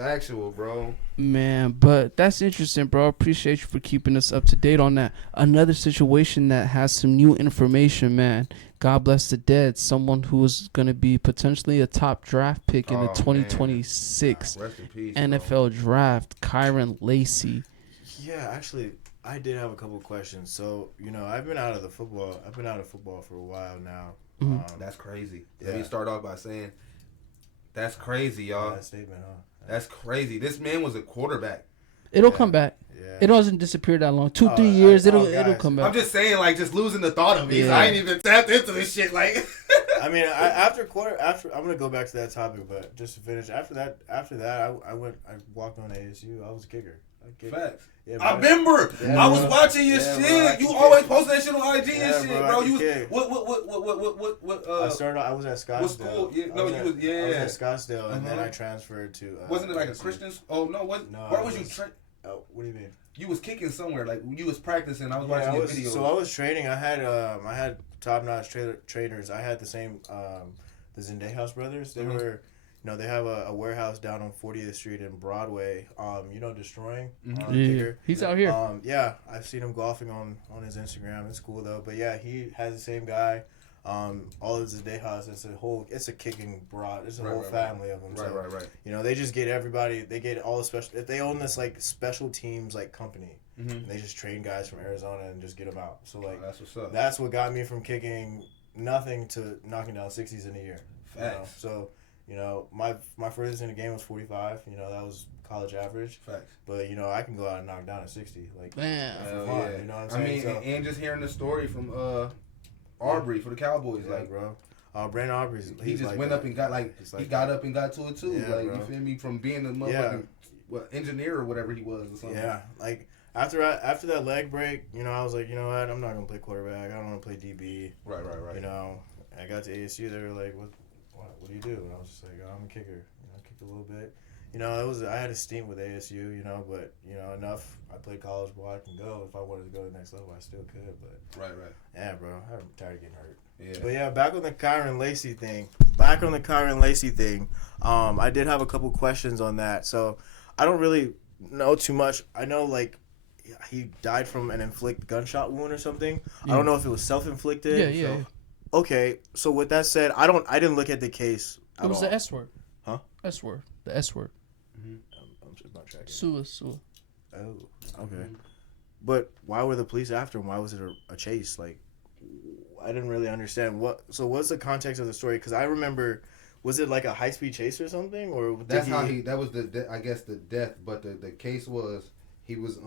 Actual, bro. Man, but that's interesting, bro. Appreciate you for keeping us up to date on that. Another situation that has some new information, man. God bless the dead. Someone who is going to be potentially a top draft pick in the 2026 rest in peace, NFL draft, Kyren Lacy. Yeah, actually, I did have a couple of questions. So, I've been out of football for a while now. That's crazy. Yeah. Let me start off by saying, that's crazy, y'all. That statement, huh? That's crazy. This man was a quarterback. It'll come back. Yeah. It doesn't disappear that long. 2-3 years, it'll come back. I'm just saying, like, just losing the thought of it. Yeah. I ain't even tapped into this shit. Like, I mean, after I'm gonna go back to that topic, but just to finish, after that, I walked on ASU. I was a kicker. Facts. Yeah, I remember. Yeah, I was watching your shit. You always posting that shit on IG and shit, bro. You was what? I was at Scottsdale. What school? Yeah, I was at Scottsdale, and then I transferred to. Wasn't it like a Christian? Oh no, where was you? What do you mean? You was kicking somewhere, like you was practicing. I was watching your videos. So I was training. I had top notch trainers. I had the same the Zendejas brothers. They were. They have a warehouse down on 40th Street in Broadway. Destroying. Yeah. He's out here. Yeah, I've seen him golfing on his Instagram. It's cool though. But yeah, he has the same guy. All of his Zendejas. It's a kicking broad. It's a whole family of them. Right. They just get everybody. They get all the special. If they own this like special teams like company, they just train guys from Arizona and just get them out. So like that's what's up. That's what got me from kicking nothing to knocking down 60s in a year. Facts. So. My furthest in the game was 45. That was college average. Facts. But I can go out and knock down a 60. Like, man, hell fun, yeah. You know what I'm saying? And just hearing the story from Aubrey for the Cowboys, bro. Brandon Aubrey. He just went up and got he got up and got to it too. Yeah, like bro. you feel me? From being a motherfucking engineer or whatever he was or something. Yeah, like after that leg break, I was like, you know what? I'm not gonna play quarterback. I don't want to play DB. Right. I got to ASU. They were like, what do you do? And I was just like, I'm a kicker. I kicked a little bit. I had a stint with ASU, but enough. I played college ball. I can go. If I wanted to go to the next level, I still could. But right. Yeah, bro. I'm tired of getting hurt. Yeah. But yeah, back on the Kyren Lacy thing. I did have a couple questions on that. So I don't really know too much. I know like he died from an inflicted gunshot wound or something. Yeah. I don't know if it was self-inflicted. Yeah. Okay, so with that said, I didn't look at the case. It was the S word. Huh? S word. The S word. Mm-hmm. I'm just not tracking. Sua. Oh, okay. But why were the police after him? Why was it a chase? Like, I didn't really understand So what's the context of the story? Because I remember, was it like a high speed chase or something? Or that was the death. But the case was he was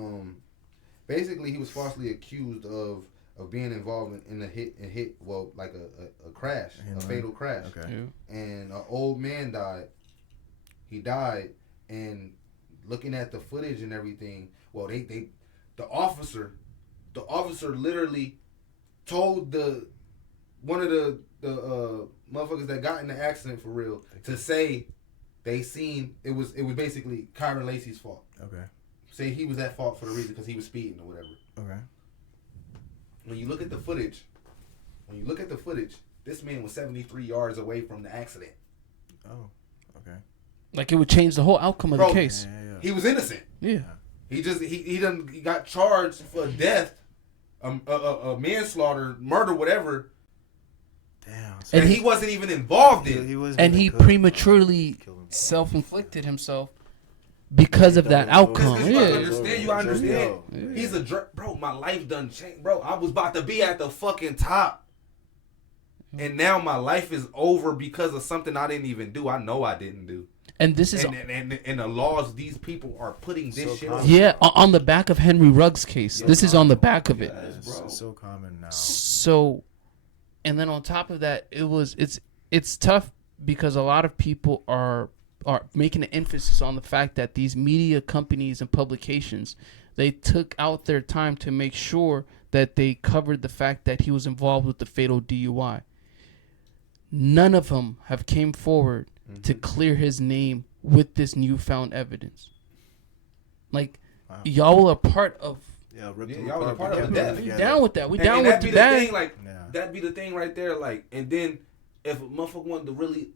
basically he was falsely accused of being involved in a hit, like a crash, a fatal crash. Okay. Yeah. And an old man died. He died, and looking at the footage and everything, the officer literally told one of the motherfuckers that got in the accident for real to say they seen it was basically Kyren Lacy's fault. Okay. Say he was at fault for the reason because he was speeding or whatever. Okay. When you look at the footage, this man was 73 yards away from the accident. Oh, okay. Like it would change the whole outcome of the case. Yeah. He was innocent. Yeah. He got charged for death, manslaughter, murder, whatever. Damn. And he wasn't even involved in it. He prematurely self-inflicted himself because of that outcome. You understand. Yeah. He's a bro. My life done changed, bro. I was about to be at the fucking top, and now my life is over because of something I didn't even do. I know I didn't do. And this is and the laws these people are putting this shit on. Yeah, on the back of Henry Ruggs' case. This is on the back of it. It's so common now. So, and then on top of that, it's tough because a lot of people are making an emphasis on the fact that these media companies and publications, they took out their time to make sure that they covered the fact that he was involved with the fatal DUI. None of them have came forward to clear his name with this newfound evidence. Like, y'all are part of... y'all are part of the death. We down with that. We down with the death. That'd be the thing right there. Like, and then if a motherfucker wanted to really,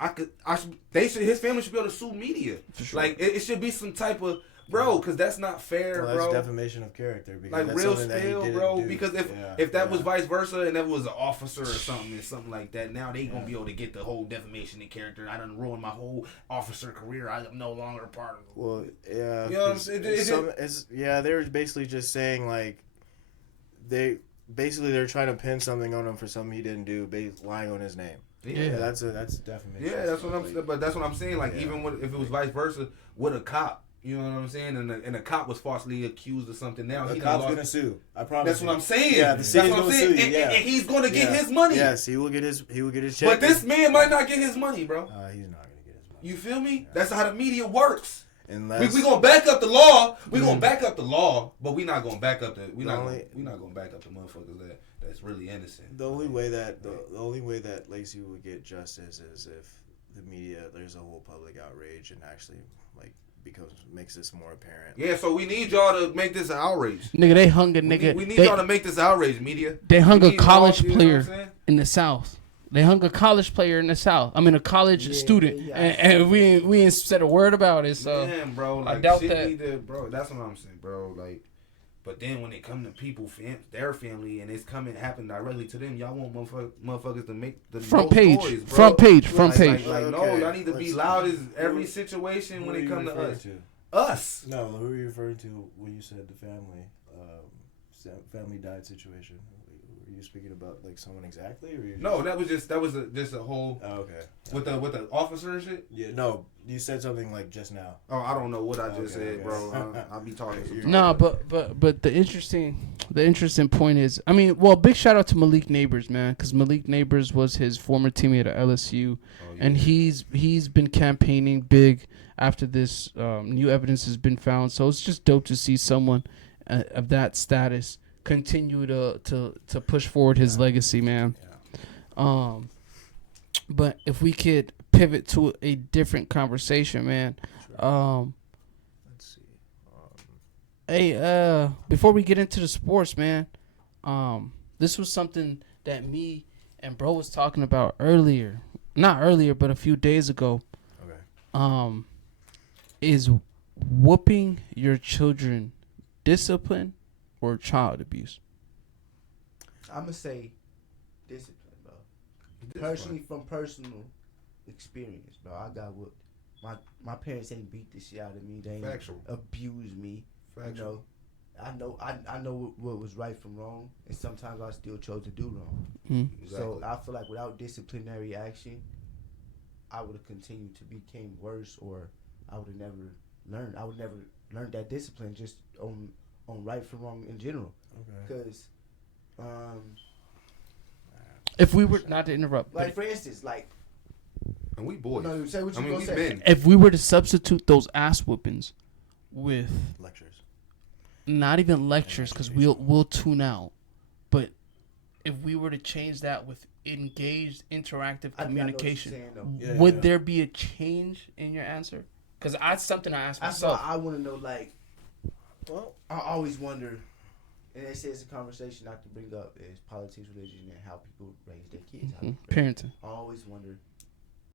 his family should be able to sue media. Sure. Like it should be some type of because that's not fair, Well, bro. that's defamation of character. Because Like that's real something that he spill, didn't bro. do. Because if that was vice versa and that was an officer or something like that, now they gonna be able to get the whole defamation of character. I done ruined my whole officer career. I am no longer a part of it. Well, yeah. You know what I'm saying? They were basically just saying like they're trying to pin something on him for something he didn't do, lying on his name. Yeah, that's defamation. Yeah, that's what I'm saying. But that's what I'm saying. Like even if it was vice versa with a cop. You know what I'm saying? And the cop was falsely accused of something. Now the cop's gonna sue. I promise. That's what I'm saying. Yeah, the city's that's what I'm gonna saying. sue you. And he's gonna get his money. Yes, he will get his check. But this man might not get his money, bro. He's not gonna get his money. You feel me? That's how the media works. Unless we gonna back up the law. We gonna back up the law, but we not gonna back up the we not gonna back up the motherfuckers that's really innocent. The only way that Lacy would get justice is if the media, there's a whole public outrage and actually like makes this more apparent. Yeah, so we need y'all to make this an outrage. Nigga, they hung a nigga. We need y'all to make this outrage, media. They hung a college player in the South. They hung a college player in the South. I mean, a college student, and we ain't said a word about it. So, man, bro, like, I doubt that. Bro, that's what I'm saying, bro. Like, but then when it come to people, their family, and it's happen directly to them, y'all want motherfuckers to make the front most page, noise, bro. front page. Like, no, y'all need to be loud as every situation when it come to us. Us. No, who are you referring to when you said the family died situation? Were you speaking about like someone exactly, or no? That was just a whole. Oh, okay. With the officer and shit. Yeah, no, you said something like just now. Oh, I don't know what I just said, bro. I'll be talking. No, but the interesting point is, I mean, well, big shout out to Malik Neighbors, man, because Malik Neighbors was his former teammate at LSU, and he's been campaigning big after this new evidence has been found. So it's just dope to see someone of that status continue to push forward his legacy, man. Yeah. But if we could pivot to a different conversation, man. Let's see. Hey, before we get into the sports, man, this was something that me and bro was talking about earlier. Not earlier, but a few days ago. Okay. Is whooping your children discipline or child abuse? I'm gonna say discipline, bro. Personally, from personal experience, bro. I got whooped. My parents ain't beat the shit out of me. They ain't abused me. Factual. I know what was right from wrong, and sometimes I still chose to do wrong. Exactly. So I feel like without disciplinary action, I would have continued to become worse, or I would have never learned. I would never learn that discipline just on right from wrong in general. Okay. Because, if we were not to interrupt, like for instance, like, and we boys. No, say what you gonna say. Men. If we were to substitute those ass whoopings with lectures, not even lectures, because we'll tune out, but if we were to change that with engaged, interactive communication, would there be a change in your answer? Because that's something I asked myself. I want to know, like, well, I always wonder, and they say it's a conversation not to bring up, is politics, religion, and how people raise their kids. Parenting. I always wonder,